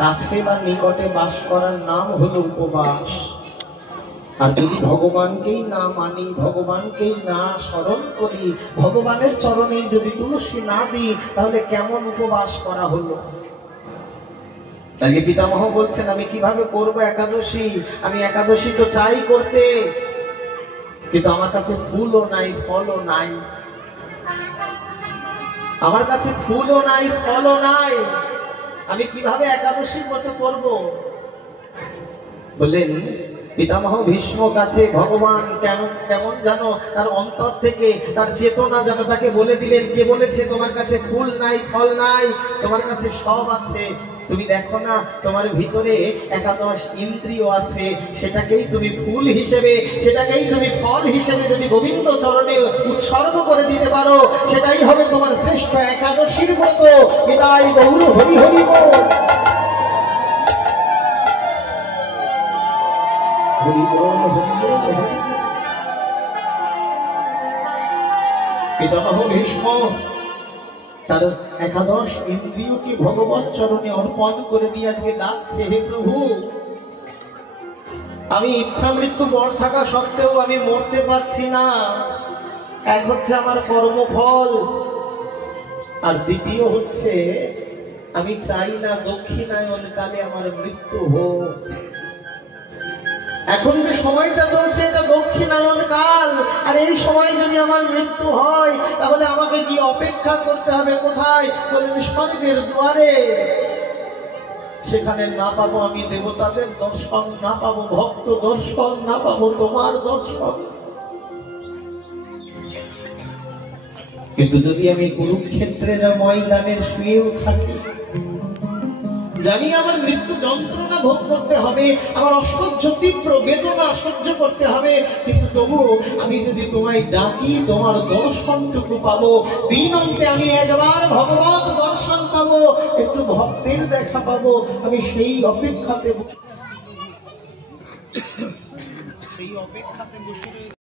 কাছে বা নিকটে বাস করার নাম হলো উপবাস। আর যদি ভগবানকেই না মানি, ভগবানকেই না স্মরণ করি, ভগবানের চরণে যদি তুলসী না দিই, তাহলে কেমন উপবাস করা হলো? তাই পিতামহ বলছেন, আমি কিভাবে করব একাদশী? আমি একাদশী তো চাই করতে, কিন্তু আমার কাছে ফুলও নাই, ফলও নাই। আমার কাছে ফুলও নাই, ফলও নাই, আমি কিভাবে একাদশী ব্রত করব? বললেন পিতামহ ভীষ্ম কাছে ভগবান কেমন জানো তার অন্তর থেকে, তার চেতনা যেন তাকে বলে দিলেন, কে বলেছে তোমার কাছে ফুল নাই, ফল নাই? তোমার কাছে সব আছে। তুমি দেখো না, তোমার ভিতরে একাদশ ইন্দ্রিয় আছে, সেটাকেই তুমি ফুল হিসেবে, সেটাকেই তুমি ফল হিসেবে যদি গোবিন্দ চরণে উৎসর্গ করে দিতে পারো, সেটাই হবে তোমার শ্রেষ্ঠ একাদশীর ব্রত। বিদায় গৌর হরি হরি বল। পিতামহ ভীষ্ম তার একাদশ ইন্দ্রিয়কে ভগবত চরণে অর্পণ করে দিয়ে আজকে ডাকছে, হে প্রভু, আমি ইচ্ছা মৃত্যু বর থাকা সত্ত্বেও আমি মরতে পারছি না। এক হচ্ছে আমার কর্মফল, আর দ্বিতীয় হচ্ছে আমি চাই না দক্ষিণায়ন কালে আমার মৃত্যু হোক। এখন যে সময়টা চলছে এটা দক্ষিণায়ন কাল, আর এই সময় যদি আমার মৃত্যু হয়, তাহলে আমাকে কি অপেক্ষা করতে হবে? কোথায়? বলেন স্বর্গের দুয়ারে। সেখানে না পাবো আমি দেবতাদের দর্শন, না পাবো ভক্ত দর্শন, না পাবো তোমার দর্শন। কিন্তু যদি আমি কুরুক্ষেত্রের ময়দানে শুয়েও থাকি, জানি আমার মৃত্যু যন্ত্রণা ভোগ করতে হবে, আমার অসহ্য তীব্র বেদনা সহ্য করতে হবে, কিন্তু তবু আমি যদি তোমায় ডাকি, তোমার দর্শনটুকু পাবো। দিন অন্তে আমি একবার ভগবত দর্শন পাবো, একটু ভক্তের দেখা পাবো। আমি সেই অপেক্ষাতে বসে